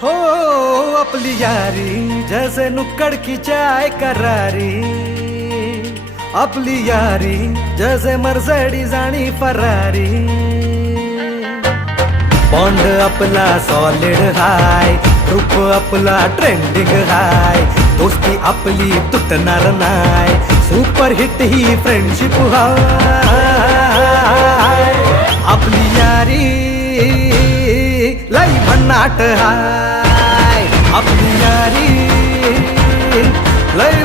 हो आपली यारी जैसे नुक्कड़ की चाय करारी, आपली यारी जैसे मर्सिडीज आणि फरारी। बॉन्ड आपला सॉलिड हाय, ग्रुप आपला ट्रेंडिंग हाय, दोस्ती आपली तुटणार नाय, सुपर हिट ही फ्रेंडशिप हाय। आपली यारी लई भन्नाट हाय, आपली यारी लई